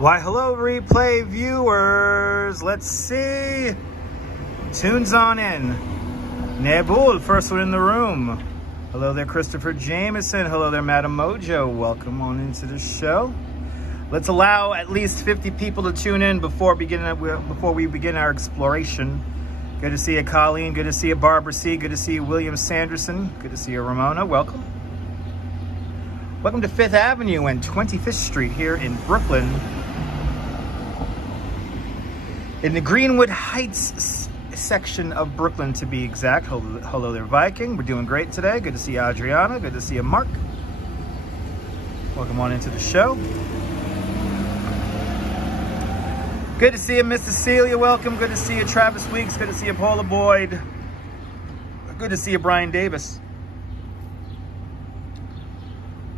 Why, hello, replay viewers. Let's see. Tunes on in. Nebul, first one in the room. Hello there, Christopher Jameson. Hello there, Madam Mojo. Welcome on into the show. Let's allow at least 50 people to tune in before we begin our exploration. Good to see you, Colleen. Good to see you, Barbara C. Good to see you, William Sanderson. Good to see you, Ramona. Welcome. Welcome to 5th Avenue and 25th Street here in Brooklyn. In the Greenwood Heights section of Brooklyn, to be exact. Hello there, Viking. We're doing great today. Good to see you, Adriana. Good to see you, Mark. Welcome on into the show. Good to see you, Miss Cecilia. Welcome. Good to see you, Travis Weeks. Good to see you, Paula Boyd. Good to see you, Brian Davis.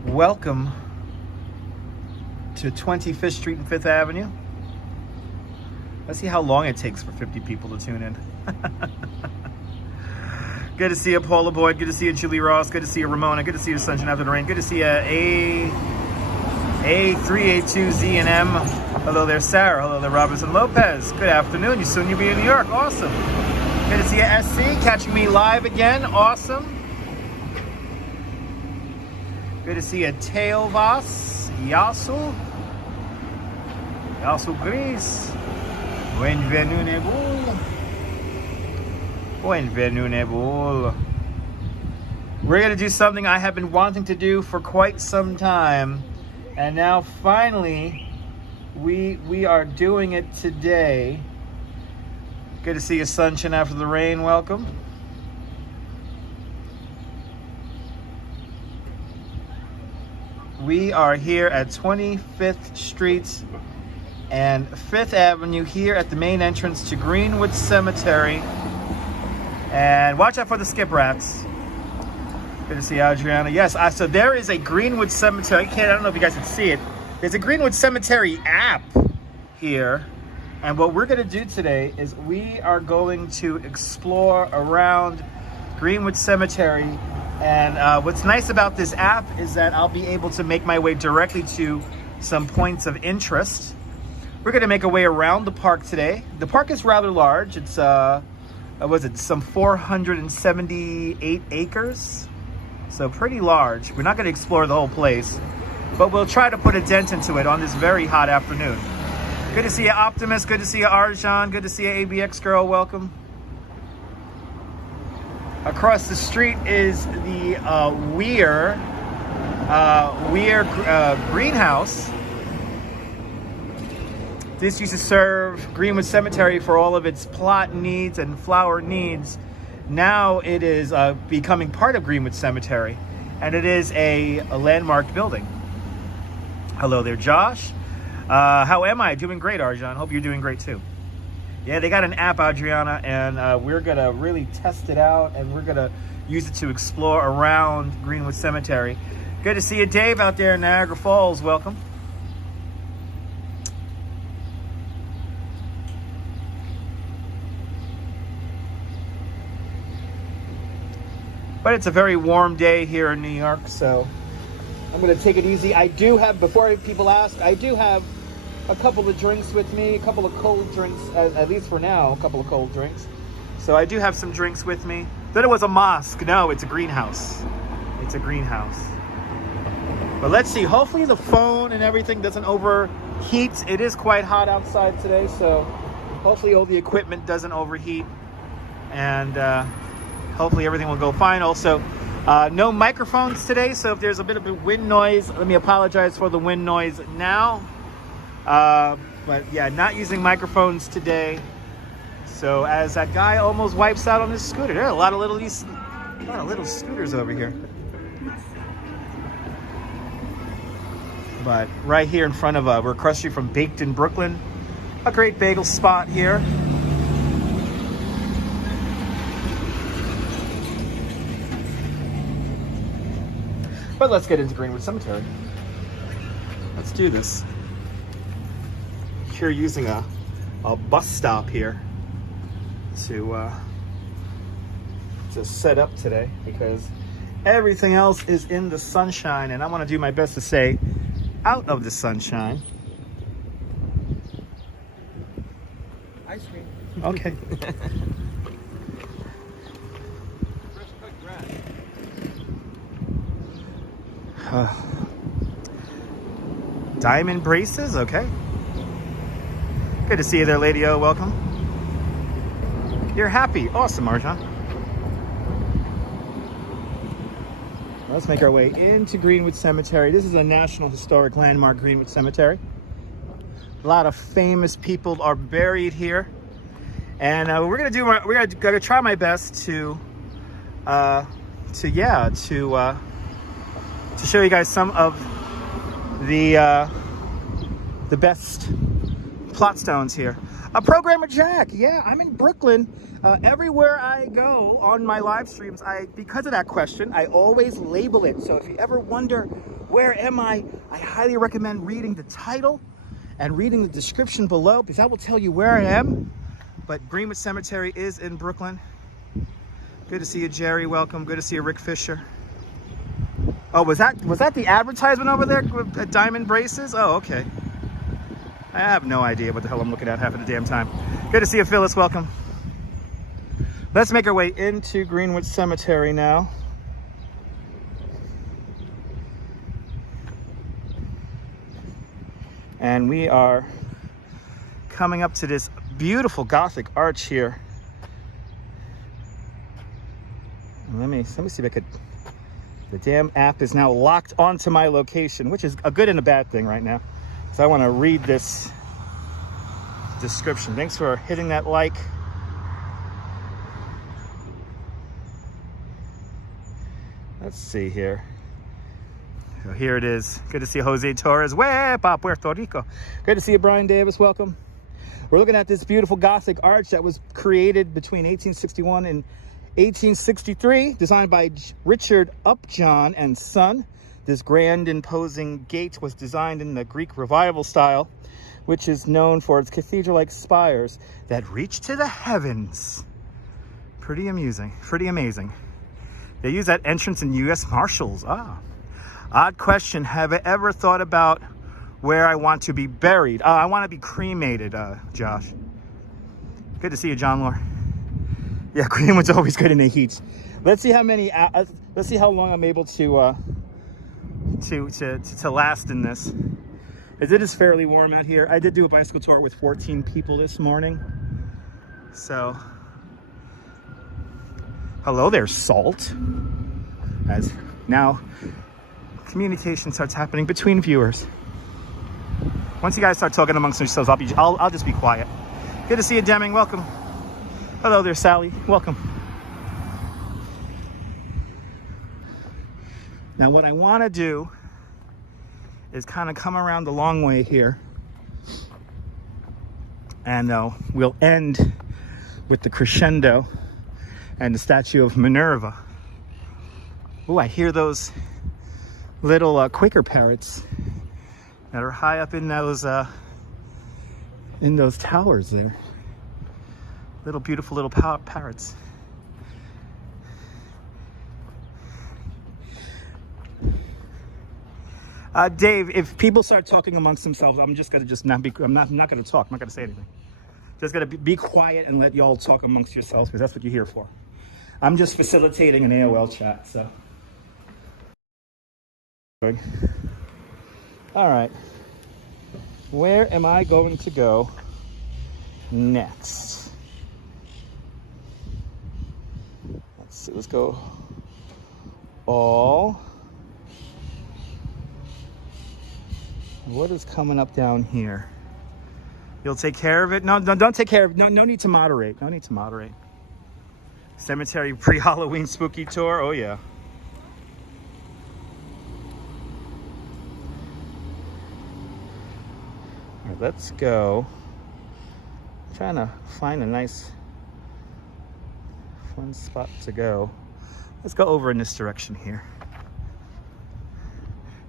Welcome to 25th Street and 5th Avenue. Let's see how long it takes for 50 people to tune in. Good to see you, Paula Boyd. Good to see you, Julie Ross. Good to see you, Ramona. Good to see you, Sunshine After the Rain. Good to see you, A382Z&M. Hello there, Sarah. Hello there, Robinson Lopez. Good afternoon. You'll be in New York. Awesome. Good to see you, SC. Catching me live again. Awesome. Good to see you, Teovas. Yasu. Yasu Gris. Bienvenue Nebul. Bienvenue Nebul. We're going to do something I have been wanting to do for quite some time. And now finally, we are doing it today. Good to see you, Sunshine After the Rain. Welcome. We are here at 25th Street and 5th Avenue here at the main entrance to Greenwood Cemetery. And watch out for the skip rats. Good to see you, Adriana. Yes, so there is a Greenwood Cemetery. I don't know if you guys can see it. There's a Greenwood Cemetery app here. And what we're going to do today is we are going to explore around Greenwood Cemetery. And what's nice about this app is that I'll be able to make my way directly to some points of interest. We're going to make our way around the park today. The park is rather large. It's, some 478 acres? So pretty large. We're not going to explore the whole place, but we'll try to put a dent into it on this very hot afternoon. Good to see you, Optimus. Good to see you, Arjan. Good to see you, ABX Girl. Welcome. Across the street is the Weir greenhouse. This used to serve Greenwood Cemetery for all of its plot needs and flower needs. Now it is becoming part of Greenwood Cemetery, and it is a landmark building. Hello there, Josh. How am I? Doing great, Arjan. Hope you're doing great too. Yeah, they got an app, Adriana, and we're going to really test it out, and we're going to use it to explore around Greenwood Cemetery. Good to see you, Dave, out there in Niagara Falls. Welcome. But it's a very warm day here in New York, so I'm going to take it easy. I do have, before people ask, I do have a couple of drinks with me, a couple of cold drinks, at least for now, a couple of cold drinks. So I do have some drinks with me. Then it was a mosque. No, it's a greenhouse. It's a greenhouse. But let's see. Hopefully the phone and everything doesn't overheat. It is quite hot outside today, so hopefully all the equipment doesn't overheat. And hopefully everything will go fine. Also, no microphones today, so if there's a bit of wind noise, let me apologize for the wind noise now. But yeah, not using microphones today. So as that guy almost wipes out on his scooter, there are a lot of little scooters over here. But right here in front of we're across the street from Baked in Brooklyn, a great bagel spot here. But let's get into Greenwood Cemetery. Let's do this. Here using a bus stop here to set up today because everything else is in the sunshine, and I want to do my best to stay out of the sunshine. Ice cream. Okay. Diamond braces, okay. Good to see you there, Lady O. Welcome. You're happy. Awesome, Arjan. Let's make our way into Greenwood Cemetery. This is a National Historic Landmark, Greenwood Cemetery. A lot of famous people are buried here, and we're gonna try my best to show you guys some of the best plot stones here. Programmer Jack, yeah, I'm in Brooklyn. Everywhere I go on my live streams, because of that question, I always label it. So if you ever wonder where am I highly recommend reading the title and reading the description below, because that will tell you where I am. But Greenwood Cemetery is in Brooklyn. Good to see you, Jerry. Welcome. Good to see you, Rick Fisher. Oh, was that the advertisement over there with diamond braces? Oh, okay. I have no idea what the hell I'm looking at half of the damn time. Good to see you, Phyllis. Welcome. Let's make our way into Greenwood Cemetery now. And we are coming up to this beautiful Gothic arch here. Let me see if I could. The damn app is now locked onto my location, which is a good and a bad thing right now. So I want to read this description. Thanks for hitting that like. Let's see here. So here it is. Good to see Jose Torres. Wepa, Puerto Rico. Good to see you, Brian Davis. Welcome. We're looking at this beautiful Gothic arch that was created between 1861 and 1863, designed by Richard Upjohn and Son. This grand imposing gate was designed in the Greek Revival style, which is known for its cathedral-like spires that reach to the heavens. Pretty amusing, pretty amazing. They use that entrance in U.S. Marshals. Odd question. Have I ever thought about where I want to be buried? I want to be cremated, Josh. Good to see you, John Lore. Yeah, Greenwood's always good in the heat. Let's see how many. Let's see how long I'm able to last in this. As it is fairly warm out here. I did do a bicycle tour with 14 people this morning. So, hello there, Salt. As now, communication starts happening between viewers. Once you guys start talking amongst yourselves, I'll just be quiet. Good to see you, Deming. Welcome. Hello there, Sally. Welcome. Now, what I want to do is kind of come around the long way here, and we'll end with the crescendo and the statue of Minerva. Oh, I hear those little Quaker parrots that are high up in those towers there. Little beautiful little parrots. Dave, if people start talking amongst themselves, I'm not gonna talk. I'm not gonna say anything. Just gonna be quiet and let y'all talk amongst yourselves, because that's what you're here for. I'm just facilitating an AOL chat, so. Good. All right. Where am I going to go next? Let's see. Let's go all. What is coming up down here? You'll take care of it? No, don't take care of it. No need to moderate. No need to moderate. Cemetery pre-Halloween spooky tour. Oh, yeah. All right, let's go. I'm trying to find a nice, fun spot to go. Let's go over in this direction here.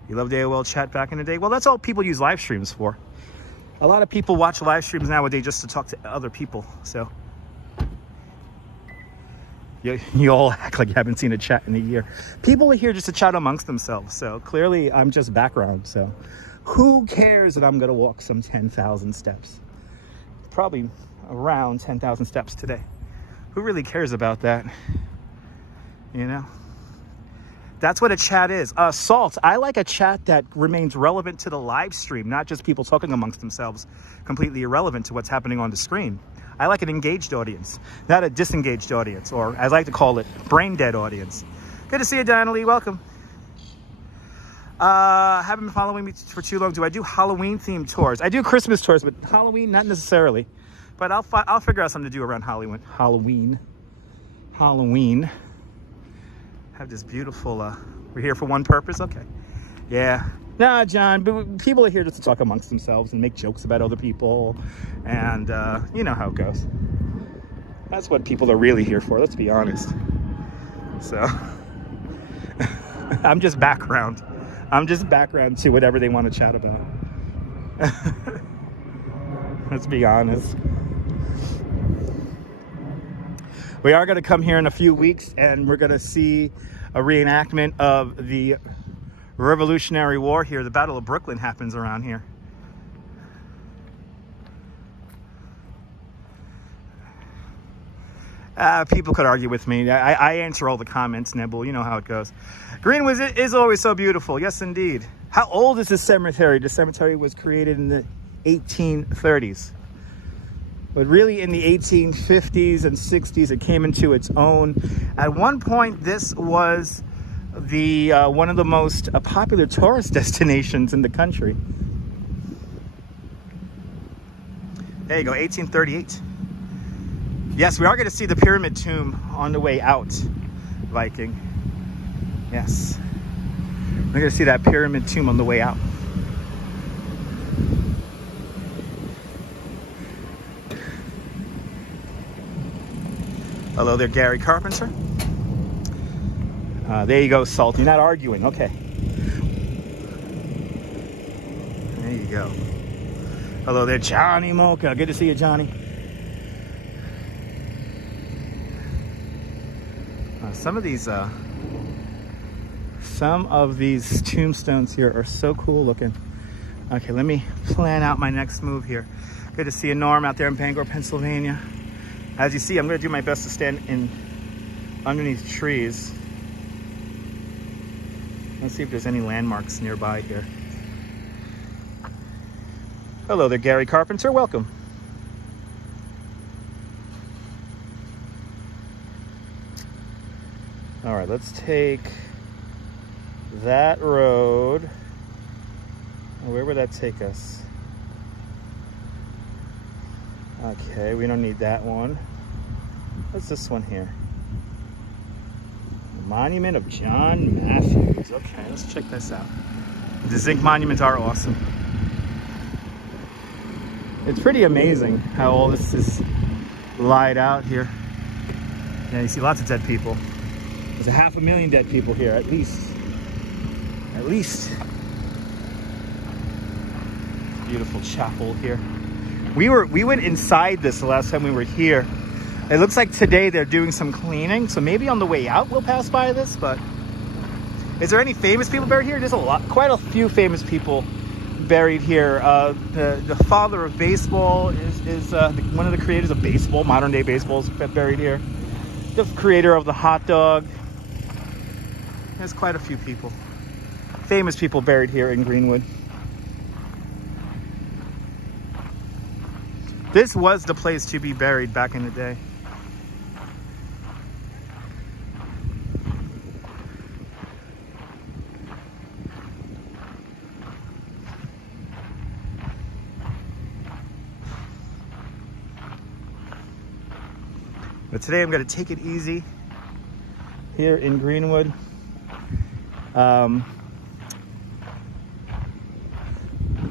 You loved AOL chat back in the day? Well, that's all people use live streams for. A lot of people watch live streams nowadays just to talk to other people. So you all act like you haven't seen a chat in a year. People are here just to chat amongst themselves. So clearly I'm just background. So who cares that I'm going to walk some 10,000 steps? probably around 10,000 steps today. Who really cares about that? You know? That's what a chat is. Salt, I like a chat that remains relevant to the live stream, not just people talking amongst themselves, completely irrelevant to what's happening on the screen. I like an engaged audience, not a disengaged audience, or as I like to call it, brain dead audience. Good to see you, Diana Lee. Welcome. Haven't been following me for too long. Do I do Halloween themed tours? I do Christmas tours, but Halloween, not necessarily. But I'll figure out something to do around Halloween. Have this beautiful, we're here for one purpose? Okay. Yeah. Nah, John, but people are here just to talk amongst themselves and make jokes about other people. And you know how it goes. That's what people are really here for, let's be honest. So, I'm just background. I'm just background to whatever they want to chat about. Let's be honest. We are going to come here in a few weeks and we're going to see a reenactment of the Revolutionary War here. The Battle of Brooklyn happens around here. People could argue with me. I answer all the comments, Nibble. You know how it goes. Greenwood is always so beautiful. Yes, indeed. How old is this cemetery? The cemetery was created in the 1830s. But really in the 1850s and 60s, it came into its own. At one point, this was the one of the most popular tourist destinations in the country. There you go, 1838. Yes, we are going to see the pyramid tomb on the way out, Viking. Yes. We're going to see that pyramid tomb on the way out. Hello there, Gary Carpenter. There you go, Salt. You're not arguing. Okay. There you go. Hello there, Johnny Mocha. Good to see you, Johnny. Some of these tombstones here are so cool looking. Okay, let me plan out my next move here. Good to see you, Norm, out there in Bangor, Pennsylvania. As you see, I'm going to do my best to stand underneath trees. Let's see if there's any landmarks nearby here. Hello there, Gary Carpenter. Welcome. All right, let's take that road. Where would that take us? Okay, we don't need that one. What's this one here? The Monument of John Matthews. Okay, let's check this out. The zinc monuments are awesome. It's pretty amazing how all this is laid out here. Yeah, you see lots of dead people. There's 500,000 dead people here, at least. At least. Beautiful chapel here. We went inside this the last time we were here. It looks like today they're doing some cleaning, so maybe on the way out we'll pass by this, but is there any famous people buried here? There's quite a few famous people buried here. The father of baseball is one of the creators of baseball, modern day baseball, is buried here. The creator of the hot dog. There's quite a few people. Famous people buried here in Greenwood. This was the place to be buried back in the day. But today I'm going to take it easy here in Greenwood.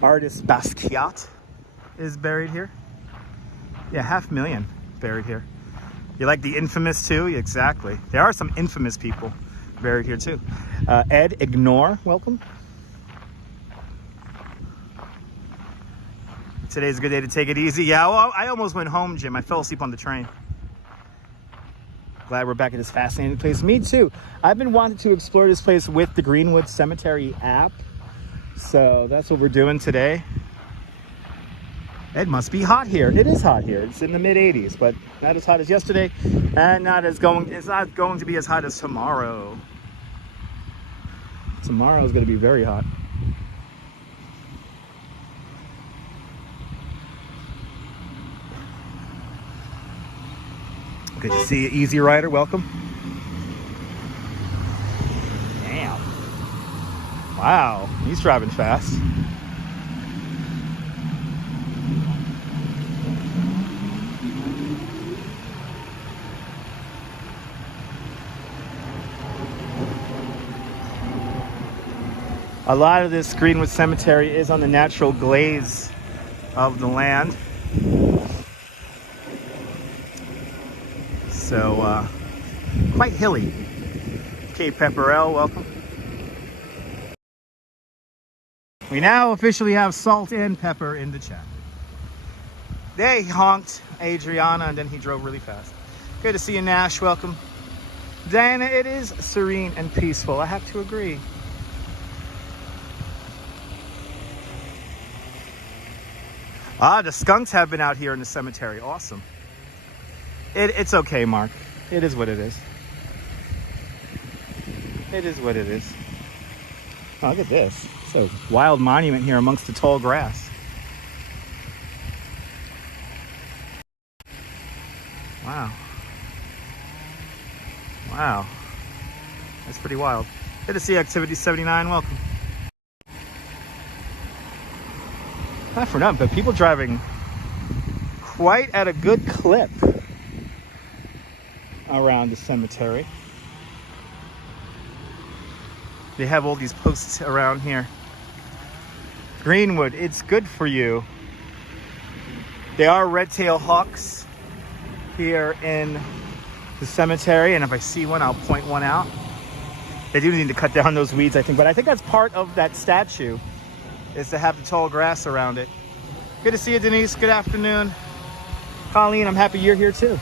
Artist Basquiat is buried here. Yeah, 500,000 buried here. You like the infamous too? Exactly. There are some infamous people buried here too. Ed Ignore, welcome. Today's a good day to take it easy. Yeah, well, I almost went home, Jim. I fell asleep on the train. Glad we're back at this fascinating place. Me too. I've been wanting to explore this place with the Greenwood Cemetery app. So that's what we're doing today. It must be hot here. It is hot here. It's in the mid 80s, but not as hot as yesterday, and it's not going to be as hot as tomorrow. Tomorrow is going to be very hot. Good to see you, Easy Rider. Welcome. Damn. Wow, he's driving fast. A lot of this Greenwood Cemetery is on the natural glaze of the land. So, quite hilly. Cape Pepperell, welcome. We now officially have Salt and Pepper in the chat. They honked Adriana and then he drove really fast. Good to see you, Nash, welcome. Diana, it is serene and peaceful. I have to agree. Ah, the skunks have been out here in the cemetery. Awesome. It's okay, Mark. It is what it is. It is what it is. Oh, look at this. It's a wild monument here amongst the tall grass. Wow. Wow. That's pretty wild. Good to see Activity 79. Welcome. Not for nothing, but people driving quite at a good clip around the cemetery. They have all these posts around here. Greenwood, it's good for you. There are red-tailed hawks here in the cemetery, and if I see one, I'll point one out. They do need to cut down those weeds, I think, but I think that's part of that statue, is to have the tall grass around it. Good to see you, Denise. Good afternoon. Colleen, I'm happy you're here too.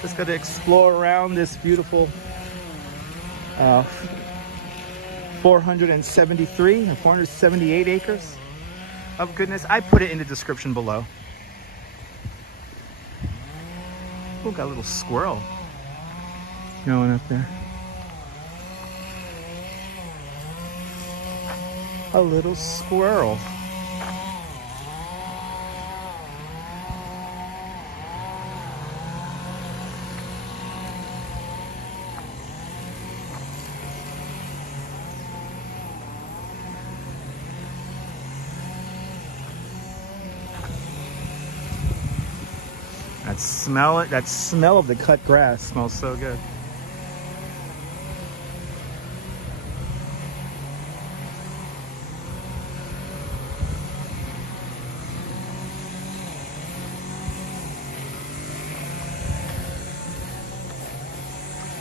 Just got to explore around this beautiful 473 and 478 acres of goodness. I put it in the description below. Oh, got a little squirrel going up there. A little squirrel. That smell of the cut grass smells so good.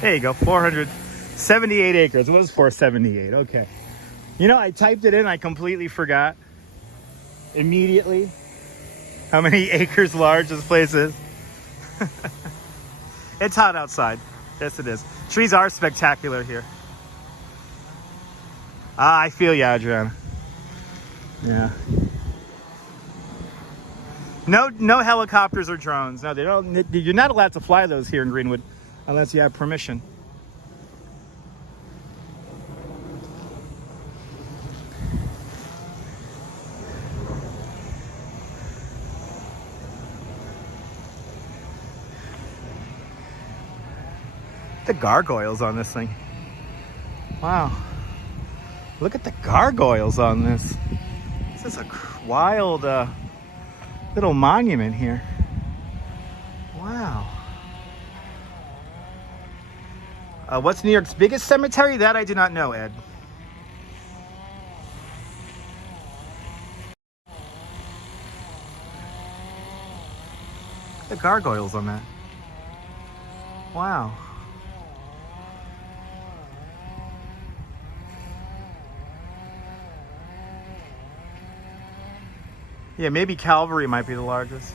There you go, 478 acres. It was 478, okay. You know, I typed it in, I completely forgot immediately how many acres large this place is. It's hot outside. Yes, it is. Trees are spectacular here. Ah, I feel you, Adriana. Yeah. No helicopters or drones. No, they don't. You're not allowed to fly those here in Greenwood unless you have permission. The gargoyles on this thing. Wow. Look at the gargoyles on this. This is a wild little monument here. Wow. What's New York's biggest cemetery? That I do not know, Ed. The gargoyles on that. Wow. Yeah, maybe Calvary might be the largest.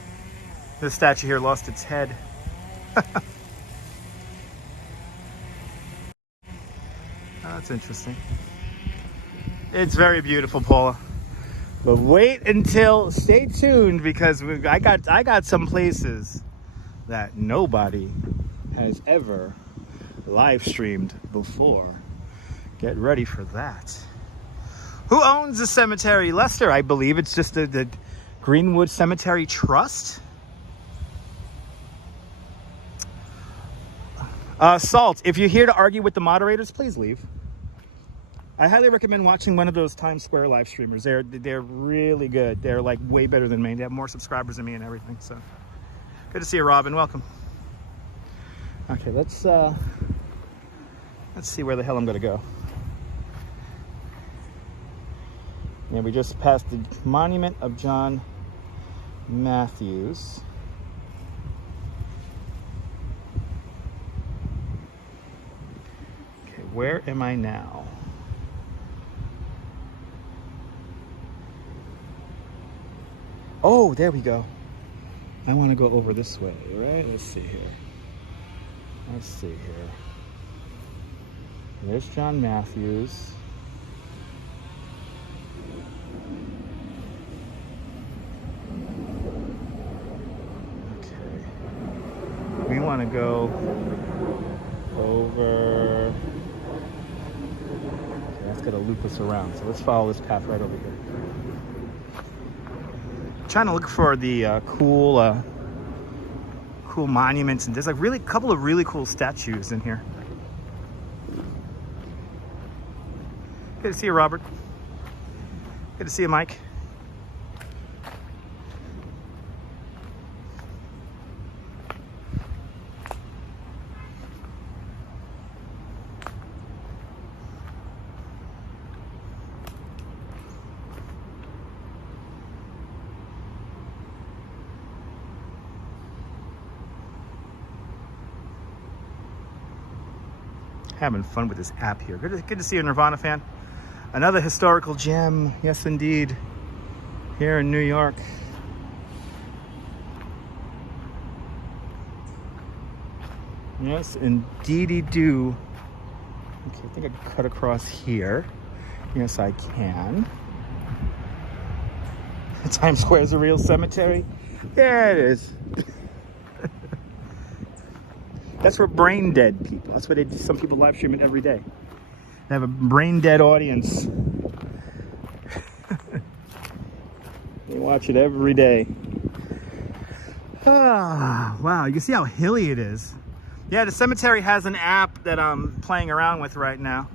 This statue here lost its head. Oh, that's interesting. It's very beautiful, Paula. But wait until, stay tuned, because I got some places that nobody has ever live streamed before. Get ready for that. Who owns the cemetery? Lester, I believe. It's just the Greenwood Cemetery Trust. Salt, if you're here to argue with the moderators, please leave. I highly recommend watching one of those Times Square live streamers. They're really good. They're like way better than me. They have more subscribers than me and everything. So good to see you, Robin. Welcome. Okay, let's see where the hell I'm gonna go. Yeah, we just passed the monument of John Matthews. Okay, where am I now? Oh, there we go. I want to go over this way, right? Let's see here. Let's see here. There's John Matthews. Okay. We want to go over. Okay, that's going to loop us around. So let's follow this path right over here. Trying to look for the cool monuments, and there's like really a couple of really cool statues in here. Good to see you, Robert. Good to see you, Mike. Having fun with this app here. Good to see you, Nirvana fan. Another historical gem, yes indeed, here in New York. Yes, indeedy do. Okay, I think I can cut across here. Yes, I can. Times Square is a real cemetery. There it is. That's for brain dead people. That's why they do. Some people live stream it every day. They have a brain dead audience. They watch it every day. Ah, wow, you can see how hilly it is. Yeah, the cemetery has an app that I'm playing around with right now.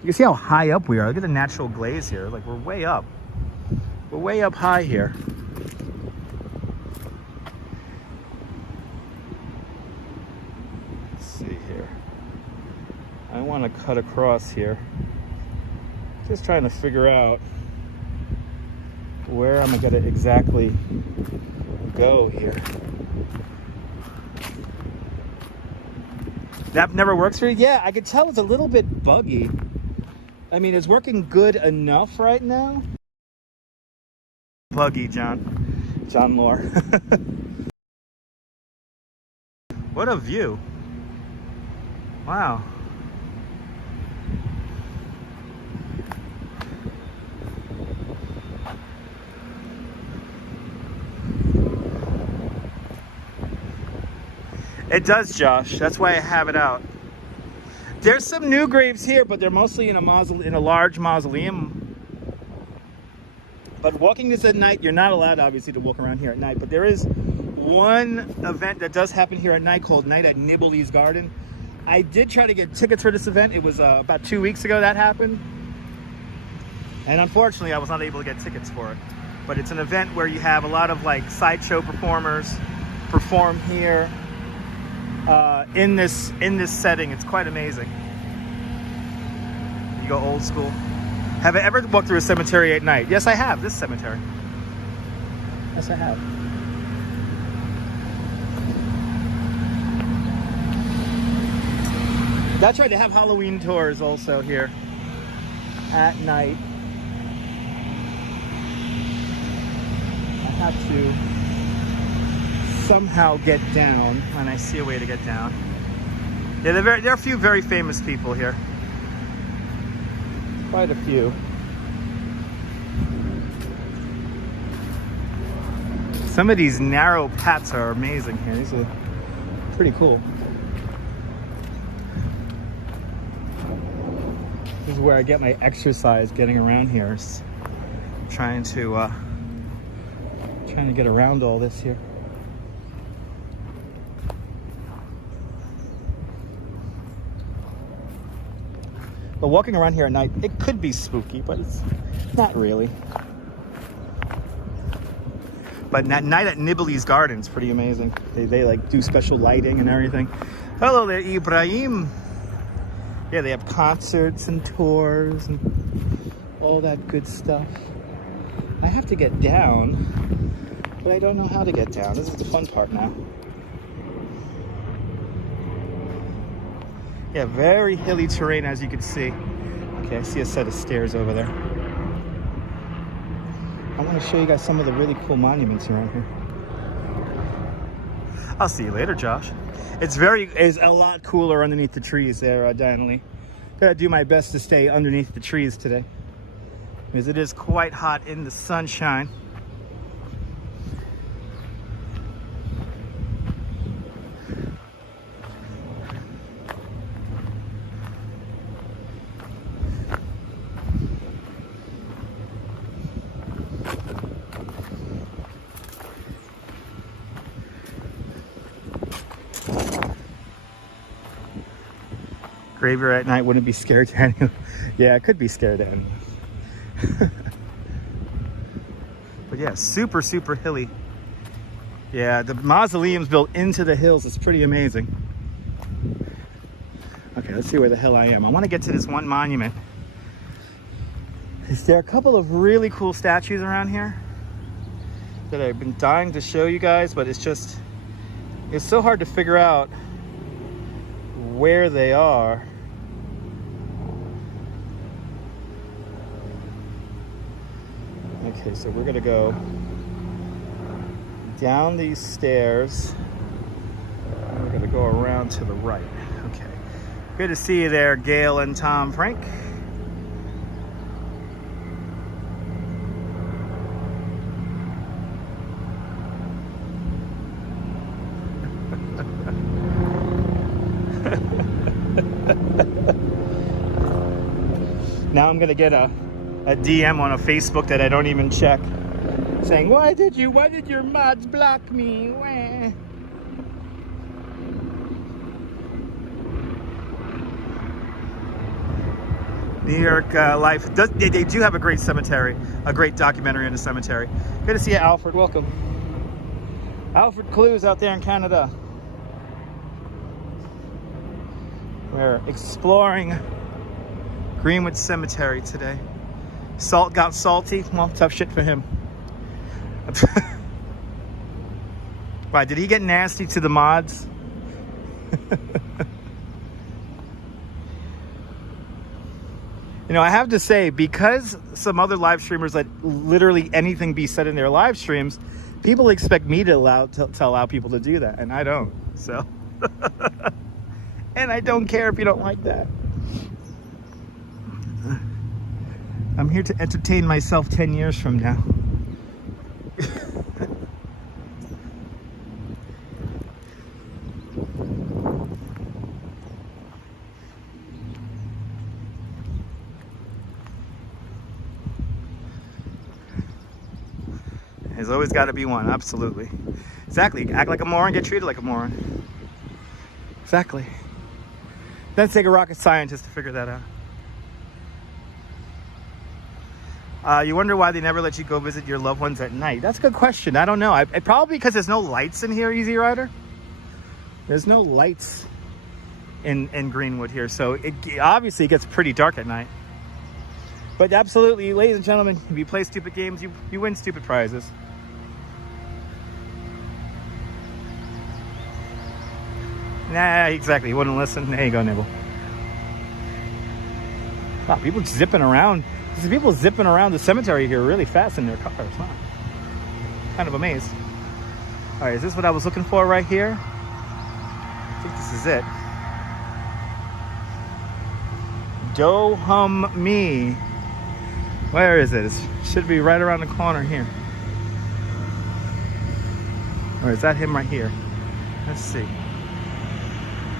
You can see how high up we are. Look at the natural glaze here. Like, we're way up. We're way up high here. Let's see here. I want to cut across here. Just trying to figure out where I'm going to exactly go here. That never works for you? Yeah, I could tell it's a little bit buggy. I mean, it's working good enough right now. Buggy, John Lore. What a view. Wow. It does, Josh. That's why I have it out. There's some new graves here, but they're mostly in a large mausoleum. But walking this at night, you're not allowed, obviously, to walk around here at night. But there is one event that does happen here at night called Night at Nibley's Garden. I did try to get tickets for this event. It was about 2 weeks ago that happened. And unfortunately, I was not able to get tickets for it. But it's an event where you have a lot of like sideshow performers perform here in this setting. It's quite amazing. You go old school. Have I ever walked through a cemetery at night? Yes, I have. This cemetery. Yes, I have. That's right. They have Halloween tours also here at night. I have to somehow get down, and I see a way to get down. Yeah, there are a few very famous people here. Quite a few. Some of these narrow paths are amazing here. These are pretty cool. This is where I get my exercise getting around here. Trying to get around all this here. But walking around here at night, it could be spooky, but it's not really. But at night at Nibley's Garden is pretty amazing. They like do special lighting and everything. Hello there, Ibrahim. Yeah, they have concerts and tours and all that good stuff. I have to get down, but I don't know how to get down. This is the fun part now. Yeah, very hilly terrain, as you can see. Okay, I see a set of stairs over there. I want to show you guys some of the really cool monuments around here. I'll see you later, Josh. It's a lot cooler underneath the trees there, Donnelly. Gotta do my best to stay underneath the trees today, because it is quite hot in the sunshine. Graveyard at night wouldn't be scared to anyone. Yeah, it could be scared to anyone. But yeah, super, super hilly. Yeah, the mausoleum's built into the hills. It's pretty amazing. Okay, let's see where the hell I am. I want to get to this one monument. There are a couple of really cool statues around here that I've been dying to show you guys, but it's so hard to figure out where they are. Okay, so we're gonna go down these stairs. We're gonna go around to the right. Okay. Good to see you there, Gail and Tom Frank. Now I'm gonna get a DM on a Facebook that I don't even check, saying, why did your mods block me? Wah. New York Life, they do have a great cemetery, a great documentary in the cemetery. Good to see you, Alfred. Welcome. Alfred Clues out there in Canada. We're exploring Greenwood Cemetery today. Salt got salty. Well, tough shit for him. Why, did he get nasty to the mods? You know, I have to say, because some other live streamers let literally anything be said in their live streams, people expect me to allow people to do that, and I don't. So, and I don't care if you don't like that. I'm here to entertain myself 10 years from now. There's always got to be one, absolutely. Exactly, act like a moron, get treated like a moron. Exactly. Doesn't take a rocket scientist to figure that out. You wonder why they never let you go visit your loved ones at night. That's a good question. I don't know. Probably because there's no lights in here, Easy Rider. There's no lights in Greenwood here, so obviously it gets pretty dark at night. But absolutely, ladies and gentlemen, if you play stupid games, you win stupid prizes. Nah, exactly. You wouldn't listen. There you go, Nibble. Wow, people zipping around. There's people zipping around the cemetery here really fast in their cars, huh? Kind of amazed. All right, is this what I was looking for right here? I think this is it. Do Hum Me. Where is it? It should be right around the corner here. Or is that him right here? Let's see.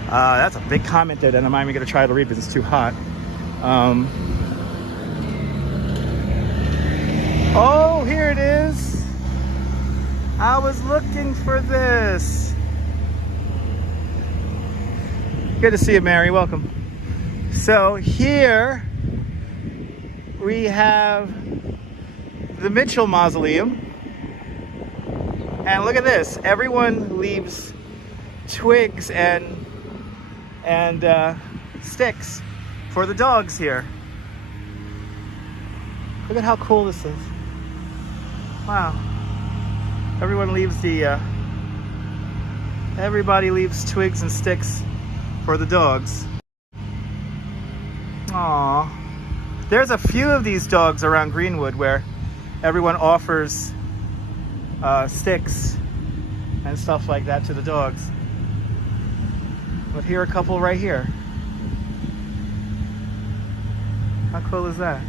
That's a big comment there that I'm not even going to try to read because it's too hot. Oh, here it is. I was looking for this. Good to see you, Mary. Welcome. So here we have the Mitchell Mausoleum. And look at this. Everyone leaves twigs and sticks for the dogs here. Look at how cool this is. Wow. Everyone leaves everybody leaves twigs and sticks for the dogs. Aww. There's a few of these dogs around Greenwood where everyone offers sticks and stuff like that to the dogs. But here are a couple right here. How cool is that?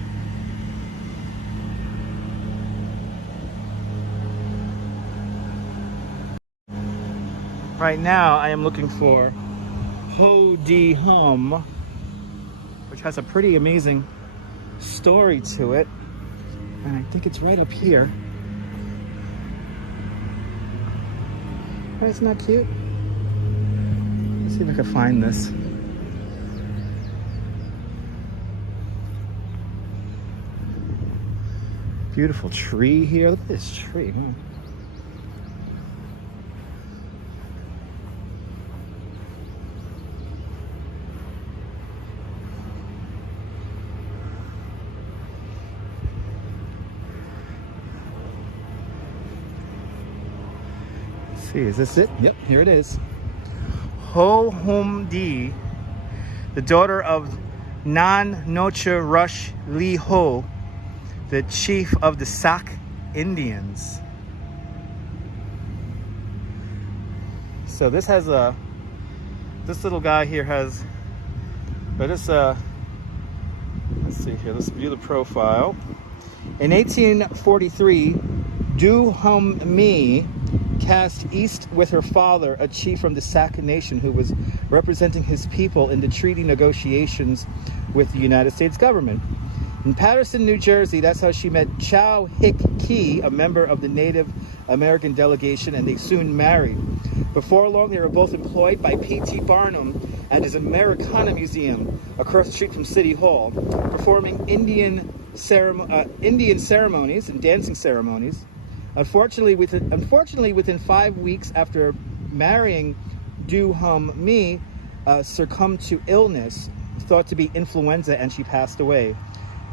Right now I am looking for Ho Di Hum, which has a pretty amazing story to it. And I think it's right up here. Isn't that cute? Let's see if I can find this. Beautiful tree here. Look at this tree. See, is this it? Yep, here it is. Ho Hum Di, the daughter of Nan Nocha Rush Li Ho, the chief of the Sac Indians. So this has this little guy here has, but it's let's see here, let's view the profile. In 1843, Do Hum Me cast east with her father, a chief from the Sac Nation who was representing his people in the treaty negotiations with the United States government. In Paterson, New Jersey, that's how she met Chow Hick Key, a member of the Native American delegation, and they soon married. Before long, they were both employed by P.T. Barnum at his Americana Museum across the street from City Hall, performing Indian ceremonies and dancing ceremonies. Unfortunately, within 5 weeks after marrying Do Hum Me, succumbed to illness, thought to be influenza, and she passed away.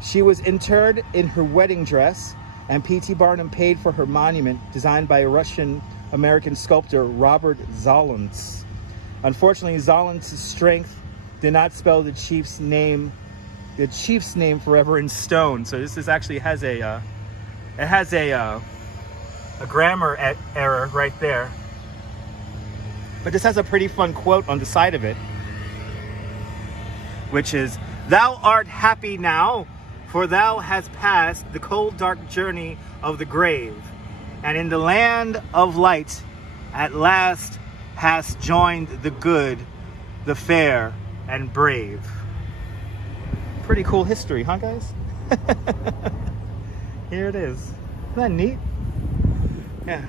She was interred in her wedding dress, and P.T. Barnum paid for her monument, designed by Russian-American sculptor Robert Zolantz. Unfortunately, Zolantz's strength did not spell the chief's name forever in stone. So this actually has a grammar error right there. But this has a pretty fun quote on the side of it, which is, "Thou art happy now, for thou hast passed the cold dark journey of the grave, and in the land of light at last hast joined the good, the fair, and brave." Pretty cool history, huh guys? Here it is. Isn't that neat? Yeah.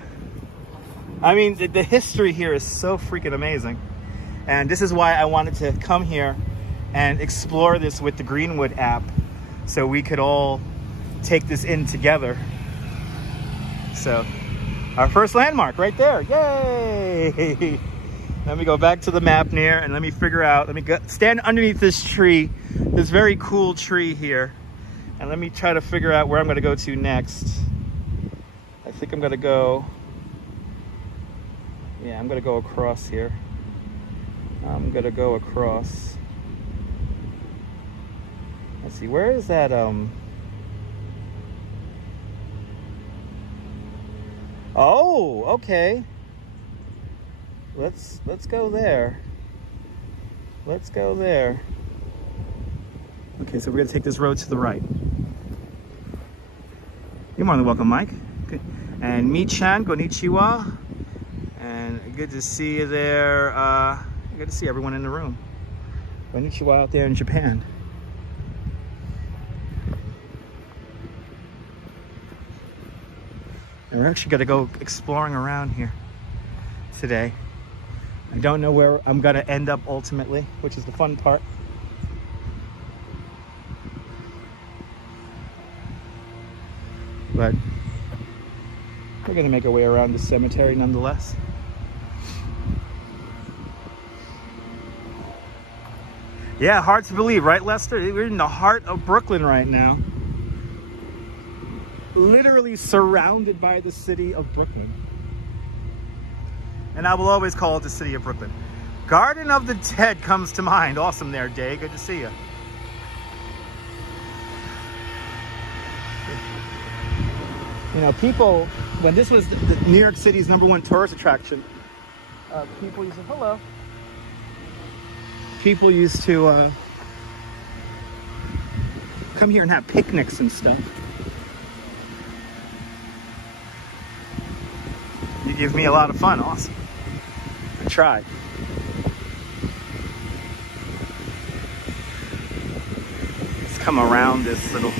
I mean, the history here is so freaking amazing. And this is why I wanted to come here and explore this with the Greenwood app, so we could all take this in together. So, our first landmark right there. Yay! Let me go back to the map near and let me figure out, let me stand underneath this tree, this very cool tree here, and let me try to figure out where I'm going to go to next. I think I'm going to go, yeah, I'm going to go across here. I'm going to go across. Let's see, where is that, oh, okay. Let's go there. Let's go there. Okay, so we're gonna take this road to the right. You're more than welcome, Mike. Good. And Mi-chan, konnichiwa. And good to see you there. Good to see everyone in the room. Konnichiwa out there in Japan. And we're actually gonna go exploring around here today. I don't know where I'm gonna end up ultimately, which is the fun part. But we're gonna make our way around the cemetery nonetheless. Yeah, hard to believe, right, Lester? We're in the heart of Brooklyn right now. Literally surrounded by the city of Brooklyn. And I will always call it the city of Brooklyn. Garden of the Dead comes to mind. Awesome there, Day. Good to see you. You know, people, when this was the New York City's #1 tourist attraction, people used to, hello. People used to come here and have picnics and stuff. You give me a lot of fun. Awesome. I tried. Let's come around this little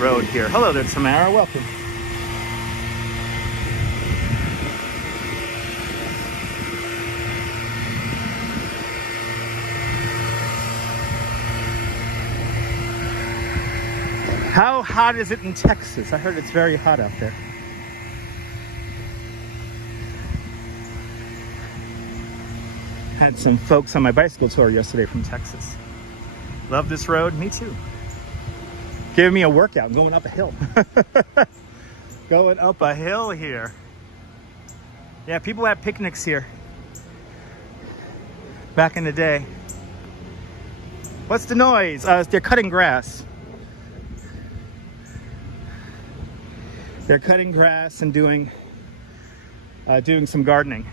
road here. Hello there, Tamara. Welcome. How hot is it in Texas? I heard it's very hot out there. Had some folks on my bicycle tour yesterday from Texas. Love this road. Me too. Giving me a workout. I'm going up a hill. Going up a hill here. Yeah, people had picnics here back in the day. What's the noise? They're cutting grass. They're cutting grass and doing some gardening.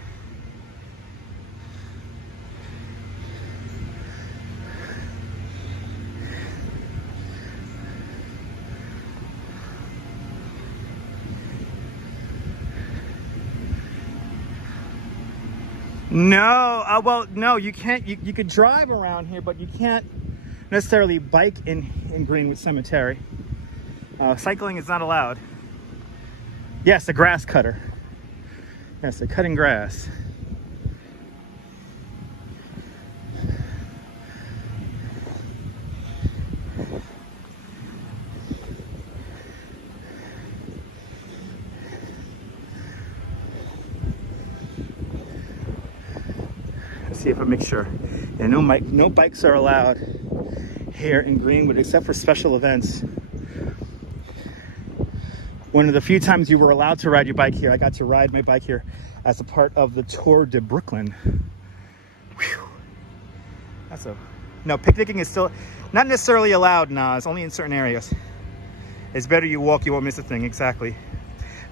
No, well, no, you can't. You could drive around here, but you can't necessarily bike in Greenwood Cemetery. Cycling is not allowed. Yes, a grass cutter. Yes, they're cutting grass. Let's see if I make sure. Yeah, no bikes are allowed here in Greenwood except for special events. One of the few times you were allowed to ride your bike here, I got to ride my bike here as a part of the Tour de Brooklyn. Whew. No, picnicking is still not necessarily allowed, nah, it's only in certain areas. It's better you walk, you won't miss a thing, exactly.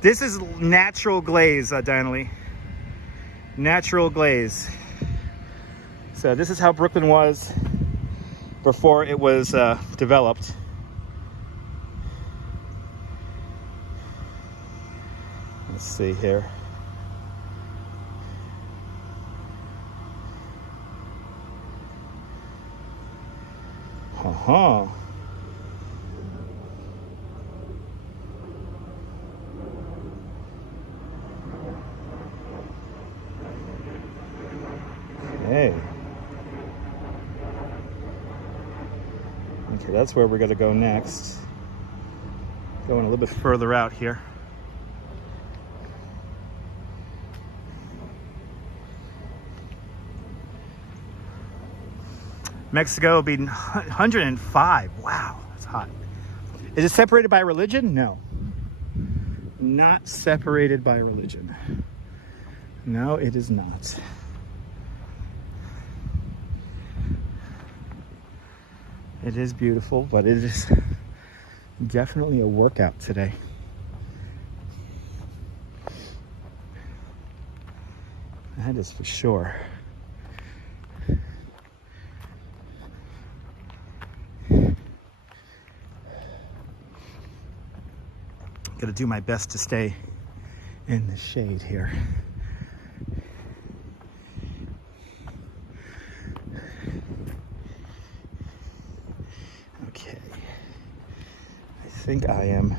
This is natural glaze, Diana Lee. Natural glaze. So this is how Brooklyn was before it was developed. Let's see here. Uh-huh. Okay. Okay, that's where we're gonna go next. Going a little bit further out here. Mexico will be 105. Wow, that's hot. Is it separated by religion? No. Not separated by religion. No, it is not. It is beautiful, but it is definitely a workout today. That is for sure. Gonna do my best to stay in the shade here. Okay. I think I am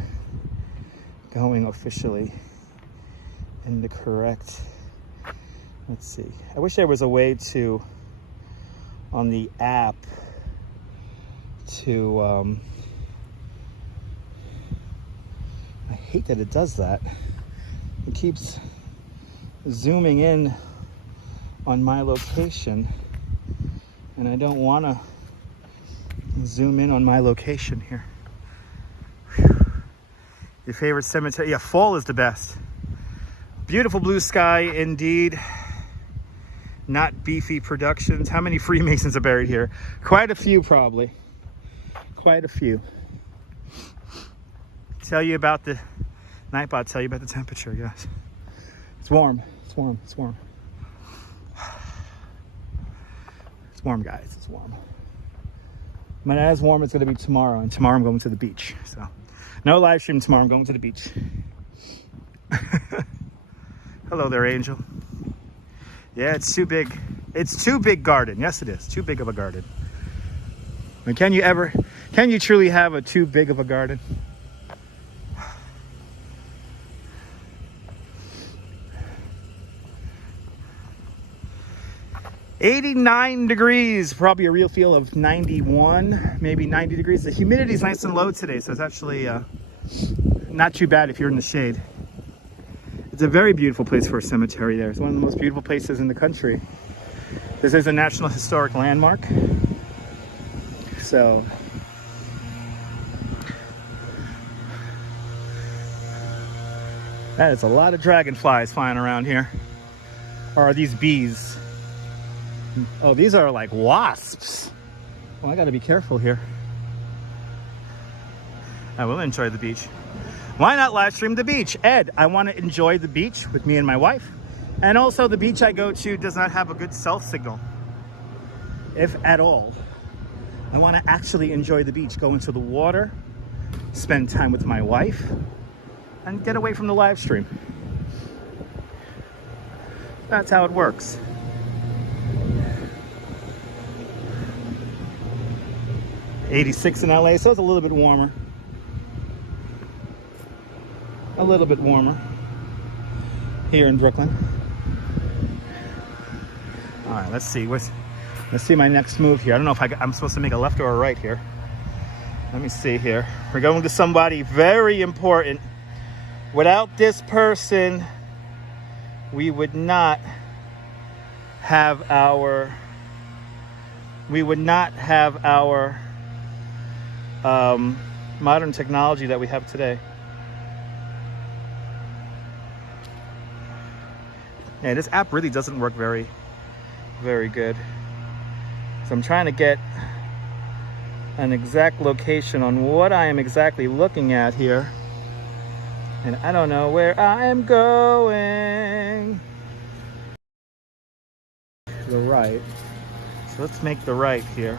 going officially in the correct, let's see. I wish there was a way to, on the app, to, I hate that it does that. It keeps zooming in on my location, and I don't want to zoom in on my location here. Whew. Your favorite cemetery? Yeah, fall is the best. Beautiful blue sky indeed. Not Beefy Productions. How many Freemasons are buried here? Quite a few, probably. Quite a few. Tell you about the Nightbot, tell you about the temperature, yes. It's warm, it's warm, it's warm. It's warm, guys, it's warm. Not as warm as it's gonna be tomorrow, and tomorrow I'm going to the beach, so. No live stream tomorrow, I'm going to the beach. Hello there, Angel. Yeah, it's too big. It's too big garden, yes it is, too big of a garden. I mean, can you truly have a too big of a garden? 89 degrees, probably a real feel of 91, maybe 90 degrees. The humidity is nice and low today, so it's actually not too bad if you're in the shade. It's a very beautiful place for a cemetery there. It's one of the most beautiful places in the country. This is a National Historic Landmark. So, that is a lot of dragonflies flying around here. Or are these bees? Oh, these are like wasps. Well, I gotta be careful here. I will enjoy the beach. Why not live stream the beach? Ed, I want to enjoy the beach with me and my wife. And also the beach I go to does not have a good cell signal, if at all. I want to actually enjoy the beach, go into the water, spend time with my wife, and get away from the live stream. That's how it works. '86 in LA, so it's a little bit warmer. A little bit warmer here in Brooklyn. All right, let's see. Let's see my next move here. I don't know if I'm supposed to make a left or a right here. Let me see here. We're going to somebody very important. Without this person, we would not have our modern technology that we have today. Yeah, this app really doesn't work very good. So I'm trying to get an exact location on what I am exactly looking at here. And I don't know where I am going. To the right. So let's make the right here.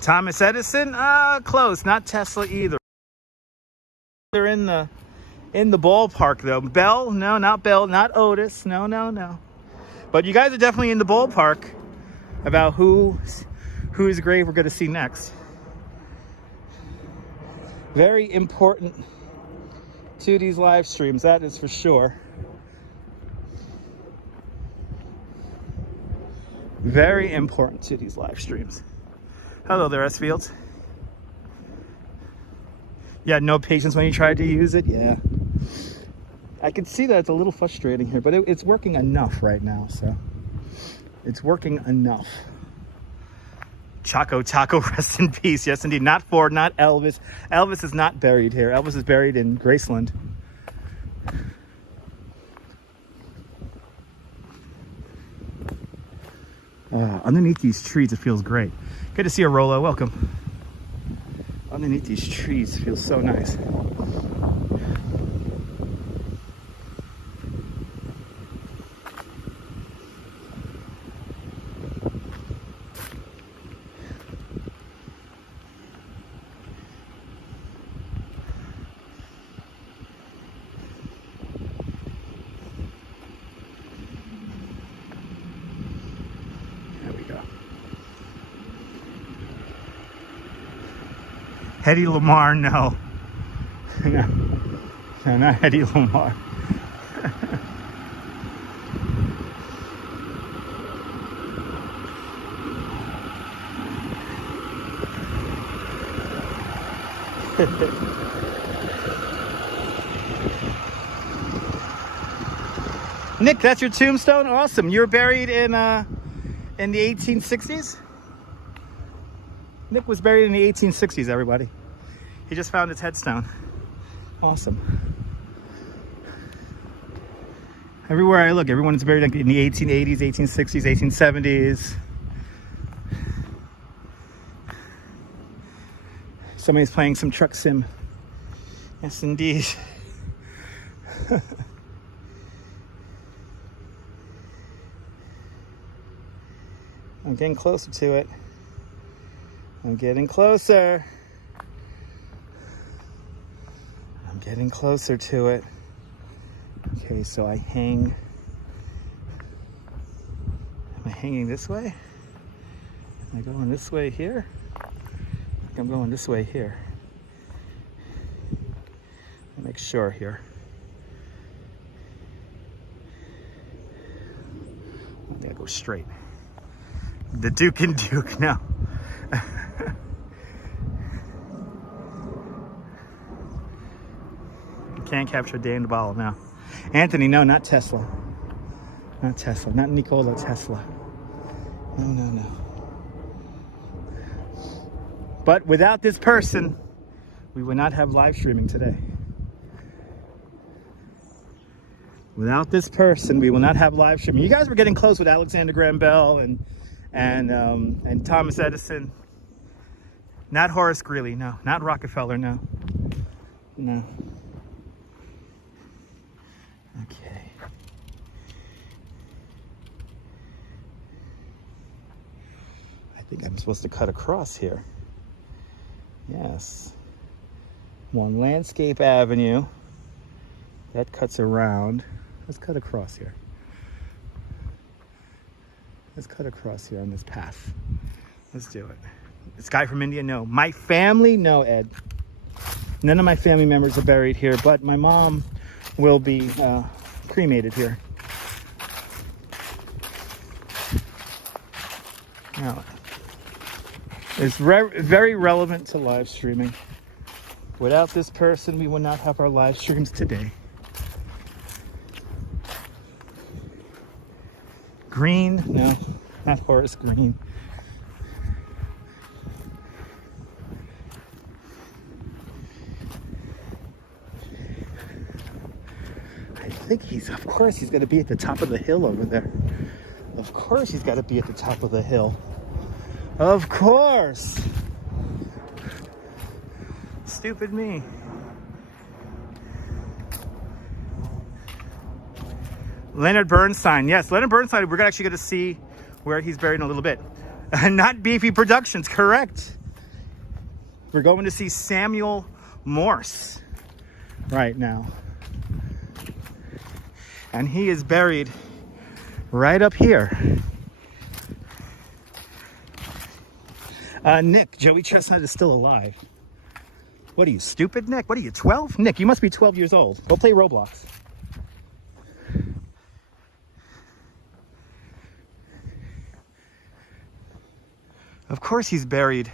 Thomas Edison? Close. Not Tesla either. They're in the ballpark though. Bell? No, not Bell. Not Otis. No. But you guys are definitely in the ballpark about whose grave we're going to see next. Very important to these live streams, that is for sure. Very important to these live streams. Hello there, S. Fields. You had no patience when you tried to use it? Yeah. I can see that it's a little frustrating here, but it's working enough right now, so. It's working enough. Choco Taco, rest in peace. Yes, indeed. Not Ford, not Elvis. Elvis is not buried here. Elvis is buried in Graceland. Underneath these trees, it feels great. Good to see you, Rolo. Welcome. Underneath these trees feels so nice. Hedy Lamarr, no. No, no, not Hedy Lamarr. Nick, that's your tombstone? Awesome. You were buried in the 1860s? Nick was buried in the 1860s, everybody. He just found his headstone. Awesome. Everywhere I look, everyone's buried like in the 1880s, 1860s, 1870s. Somebody's playing some truck sim. Yes, indeed. I'm getting closer to it. I'm getting closer. I'm getting closer to it. Okay, so I hang. Am I hanging this way? Am I going this way here? I think I'm going this way here. I'll make sure here. I think I go straight. The Duke and Duke, no. You can't capture a day in the bottle now. Anthony, no, not Tesla. Not Tesla, not Nikola Tesla. No, no, no. But without this person, we would not have live streaming today. Without this person, we will not have live streaming. You guys were getting close with Alexander Graham Bell and Thomas Edison. Not Horace Greeley, no. Not Rockefeller, no. No. Okay. I think I'm supposed to cut across here. Yes. One Landscape Avenue. That cuts around. Let's cut across here. Let's cut across here on this path. Let's do it. This guy from India, no. My family, no, Ed. None of my family members are buried here, but my mom will be cremated here. Now, it's very relevant to live streaming. Without this person, we would not have our live streams today. Green, no, not Horace Green. I think of course he's got to be at the top of the hill over there. Of course he's got to be at the top of the hill. Of course. Stupid me. Leonard Bernstein. Yes, Leonard Bernstein. We're actually going to see where he's buried in a little bit. Not Beefy Productions, correct. We're going to see Samuel Morse right now. And he is buried right up here. Nick, Joey Chestnut is still alive. What are you, stupid, Nick? What are you, 12? Nick, you must be 12 years old. Go play Roblox. Of course he's buried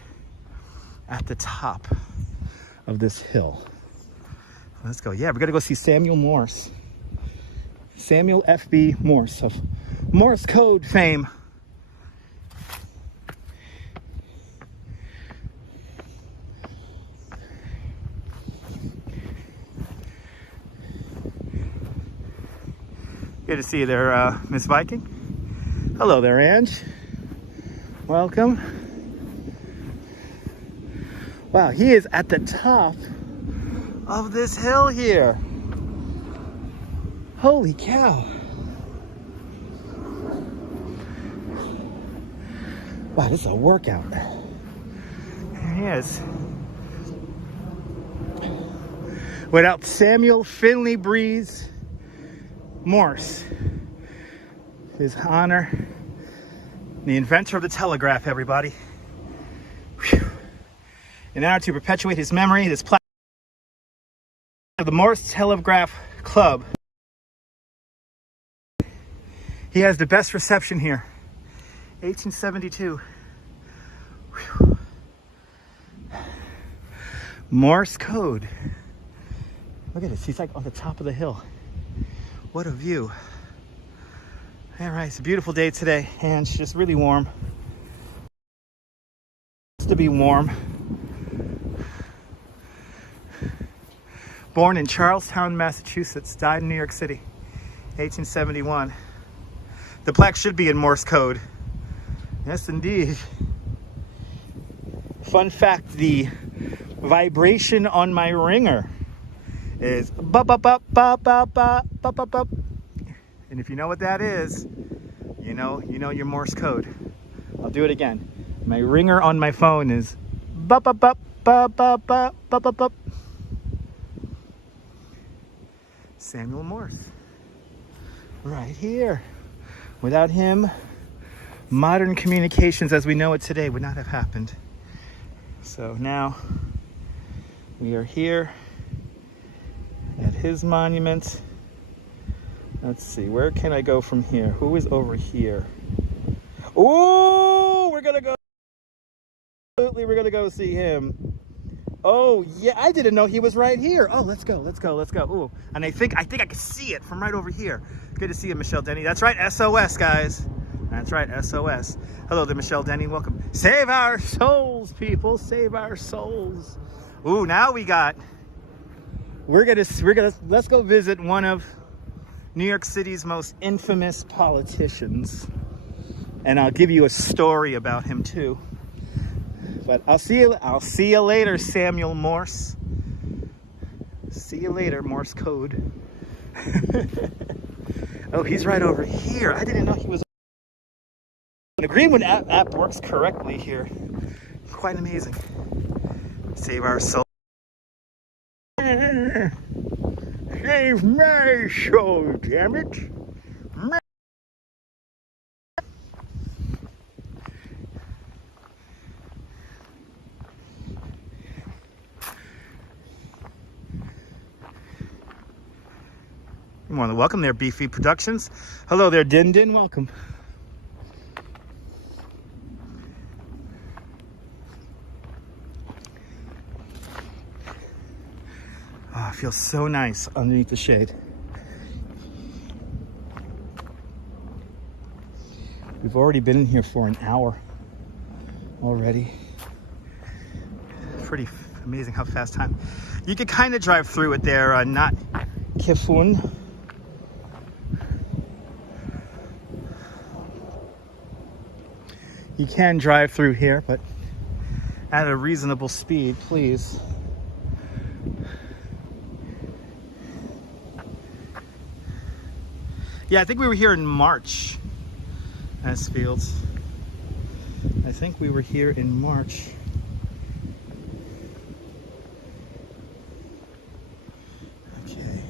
at the top of this hill. Let's go. Yeah, we're gonna go see Samuel Morse. Samuel F.B. Morse of Morse code fame. Good to see you there, Miss Viking. Hello there, Ange. Welcome. Wow, he is at the top of this hill here. Holy cow. Wow, this is a workout. There he is. Without Samuel Finley Breeze Morse, his honor, the inventor of the telegraph, everybody. Whew. in honor to perpetuate his memory, this plaque of the Morse Telegraph Club. He has the best reception here. 1872. Whew. Morse code. Look at this. He's like on the top of the hill. What a view. All right, it's a beautiful day today, and it's just really warm. It's to be warm. Born in Charlestown, Massachusetts, died in New York City, 1871. The plaque should be in Morse code. Yes, indeed. Fun fact, the vibration on my ringer is bop, bop, bop, bop, bop, bop, bop, bop, bop. And if you know what that is, you know your Morse code. I'll do it again. My ringer on my phone is bop, bop, bop, bop, bop, bop, bop, bop, bop. Samuel Morse. Right here. Without him, modern communications as we know it today would not have happened. So now we are here at his monument. Let's see, where can I go from here? Who is over here? Oh, we're gonna go. Absolutely, we're gonna go see him. Oh yeah, I didn't know he was right here. Oh, let's go. Ooh, and I think I can see it from right over here. Good to see you, Michelle Denny. That's right, SOS, guys. That's right, SOS. Hello there, Michelle Denny. Welcome. Save our souls, people. Save our souls. Ooh, now let's go visit one of New York City's most infamous politicians, and I'll give you a story about him too. But I'll see you later, Samuel Morse. See you later, Morse code. Oh, he's right over here. I didn't know he was. The Greenwood app works correctly here. Quite amazing. Save our soul. Save my soul, damn it. You're more than welcome there, Beefy Productions. Hello there, Din Din. Welcome. Oh, it feels so nice underneath the shade. We've already been in here for an hour already. Pretty amazing how fast time. You could kind of drive through it there, not Kifun. You can drive through here, but at a reasonable speed, please. Yeah, I think we were here in March, Fields. I think we were here in March. Okay.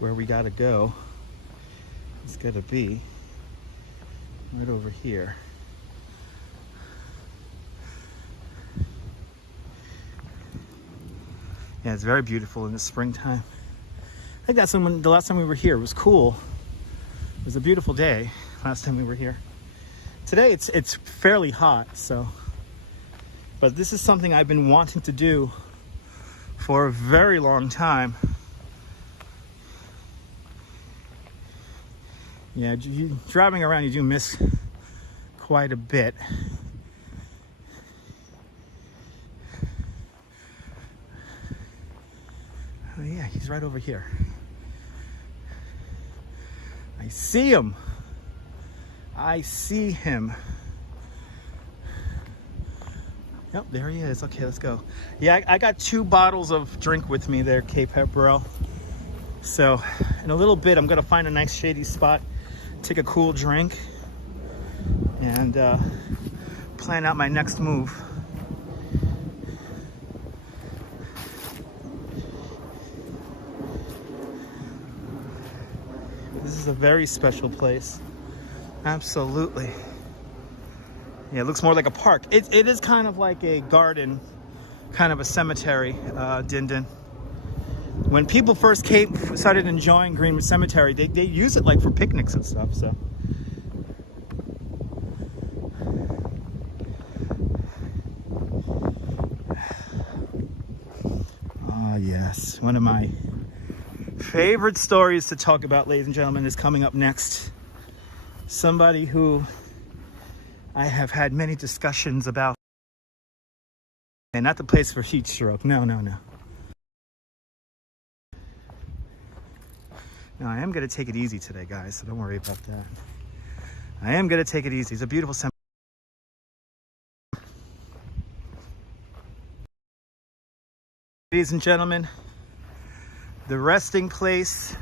Where we gotta go, it's gotta be right over here. Yeah, it's very beautiful in the springtime. I think that's when the last time we were here. It was cool. It was a beautiful day last time we were here. Today it's fairly hot, so. But this is something I've been wanting to do for a very long time. Yeah, driving around, you do miss quite a bit. Oh yeah, he's right over here. I see him. I see him. Yep, there he is. Okay, let's go. Yeah, I got 2 bottles of drink with me there, Cape Pepperell. So in a little bit, I'm gonna find a nice shady spot, take a cool drink, and plan out my next move. This is a very special place. Absolutely. Yeah, it looks more like a park. It is kind of like a garden, kind of a cemetery, Din Din. When people first started enjoying Greenwood Cemetery, they use it like for picnics and stuff, so. Ah, yes. One of my favorite stories to talk about, ladies and gentlemen, is coming up next. Somebody who I have had many discussions about. And not the place for heat stroke. No, no, no. No, I am going to take it easy today, guys, so don't worry about that. I am going to take it easy. It's a beautiful cemetery. Ladies and gentlemen, the resting place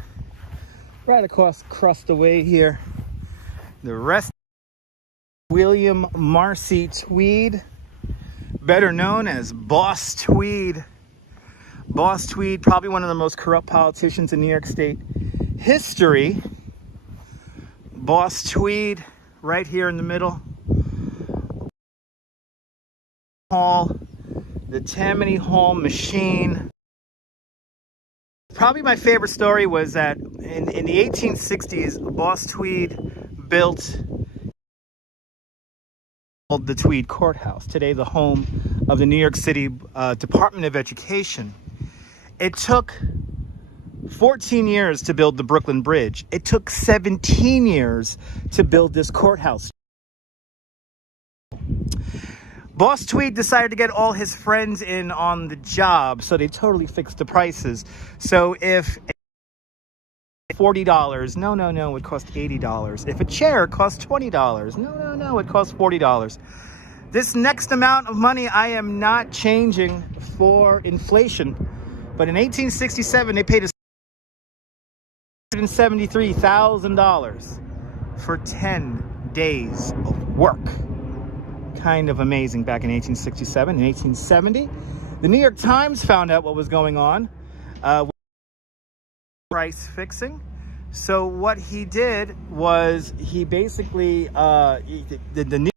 right across the way here. The rest William Marcy Tweed, better known as Boss Tweed. Boss Tweed, probably one of the most corrupt politicians in New York State history. Boss Tweed, right here in the middle. Hall, the Tammany Hall machine. Probably my favorite story was that in the 1860s, Boss Tweed built the Tweed Courthouse, today the home of the New York City Department of Education. It took 14 years to build the Brooklyn Bridge. It took 17 years to build this courthouse. Boss Tweed decided to get all his friends in on the job, so they totally fixed the prices. So if $40, no, it cost $80. If a chair cost $20, no, it cost $40. This next amount of money I am not changing for inflation. But in 1867, they paid $173,000 for 10 days of work. Kind of amazing back in 1867. In 1870, the New York Times found out what was going on. Price fixing. So what he did was he basically the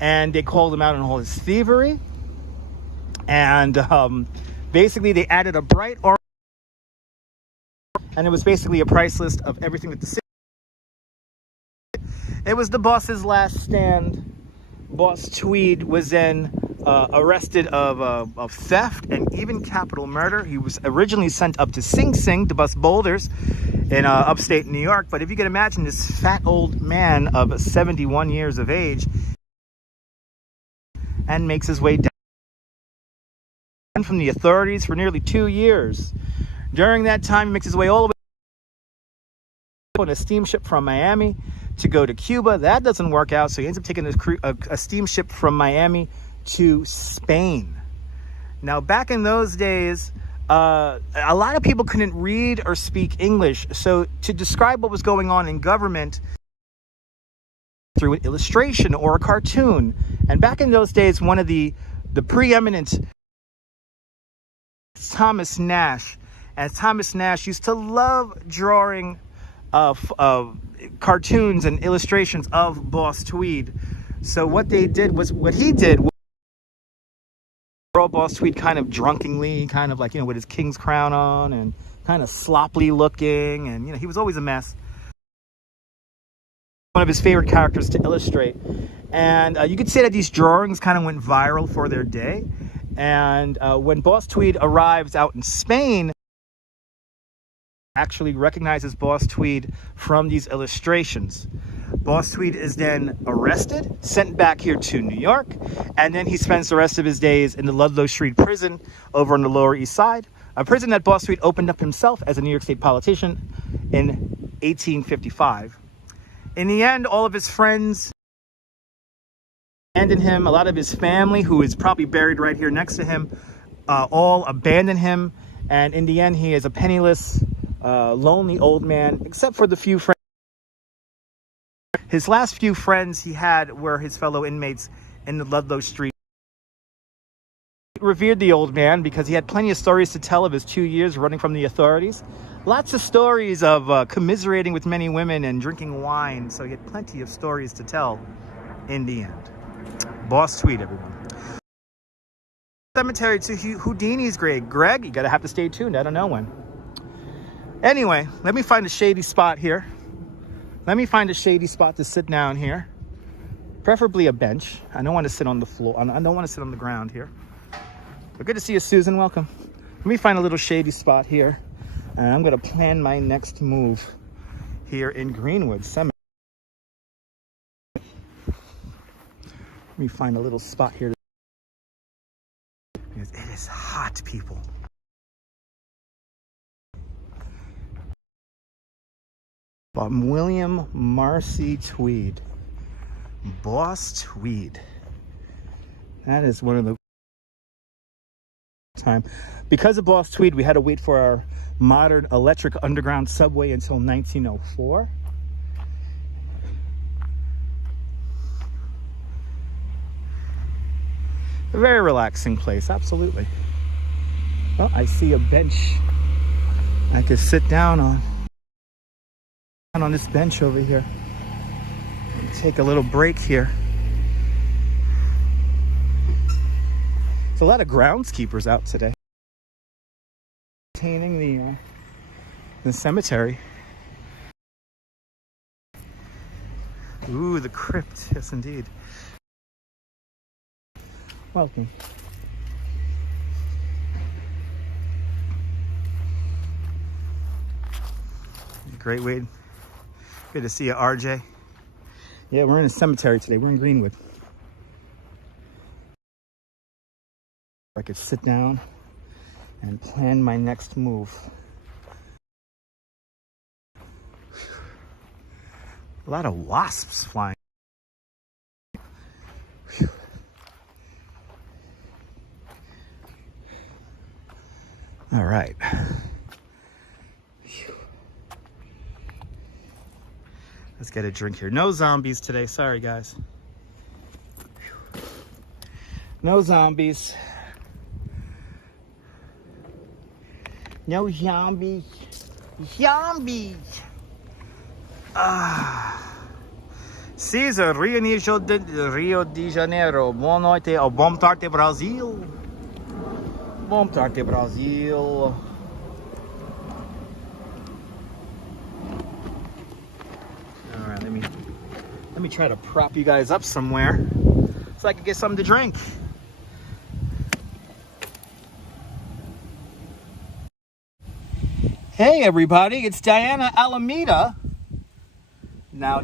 and they called him out on all his thievery, and basically they added a bright orange, and it was basically a price list of everything that the city. It was the boss's last stand. Boss Tweed was then arrested of theft and even capital murder. He was originally sent up to Sing Sing to bust boulders in upstate New York. But if you can imagine this fat old man of 71 years of age and makes his way down from the authorities for nearly 2 years. During that time, he makes his way all the way on a steamship from Miami to go to Cuba. That doesn't work out, so he ends up taking a steamship from Miami to Spain. Now, back in those days, a lot of people couldn't read or speak English, so to describe what was going on in government through an illustration or a cartoon. And back in those days, one of the preeminent Thomas Nash, and Thomas Nash used to love drawing cartoons and illustrations of Boss Tweed. So what he did was draw Boss Tweed kind of drunkenly, kind of like, with his king's crown on and kind of sloppily looking, and he was always a mess. One of his favorite characters to illustrate, and you could say that these drawings kind of went viral for their day. And when Boss Tweed arrives out in Spain, actually recognizes Boss Tweed from these illustrations. Boss Tweed is then arrested, sent back here to New York, and then he spends the rest of his days in the Ludlow Street prison over on the Lower East Side, a prison that Boss Tweed opened up himself as a New York State politician in 1855. In the end, all of his friends abandoned him. A lot of his family, who is probably buried right here next to him, all abandoned him, and in the end, he is a penniless, lonely old man, except for the few friends. His last few friends he had were his fellow inmates in the Ludlow Street. He revered the old man because he had plenty of stories to tell of his 2 years running from the authorities. Lots of stories of commiserating with many women and drinking wine, so you get plenty of stories to tell in the end. Boss Tweed, everyone. Cemetery to Houdini's grave. Greg, you gotta have to stay tuned. I don't know when. Anyway, let me find a shady spot here. Let me find a shady spot to sit down here. Preferably a bench. I don't want to sit on the floor. I don't want to sit on the ground here. But good to see you, Susan. Welcome. Let me find a little shady spot here. And I'm going to plan my next move here in Greenwood Cemetery. Let me find a little spot here. Because it is hot, people. William Marcy Tweed. Boss Tweed. That is one of the time. Because of Boss Tweed, we had to wait for our modern electric underground subway until 1904. A very relaxing place, absolutely. Well, I see a bench I could sit down on this bench over here and take a little break here. There's a lot of groundskeepers out today maintaining the cemetery. Ooh, the crypt, yes indeed. Welcome. Great, Wade. Good to see you, RJ. Yeah, we're in a cemetery today. We're in Greenwood. I could sit down and plan my next move. A lot of wasps flying. Whew. All right. Whew. Let's get a drink here. No zombies today. Sorry, guys. Whew. No zombies. No zombies. Zombies. Caesar, Rio de Janeiro. Boa noite. Ou bom tarde, Brasil. Bom tarde, Brasil. All right, let me try to prop you guys up somewhere so I can get something to drink. Hey everybody, it's Diana Alameda. Now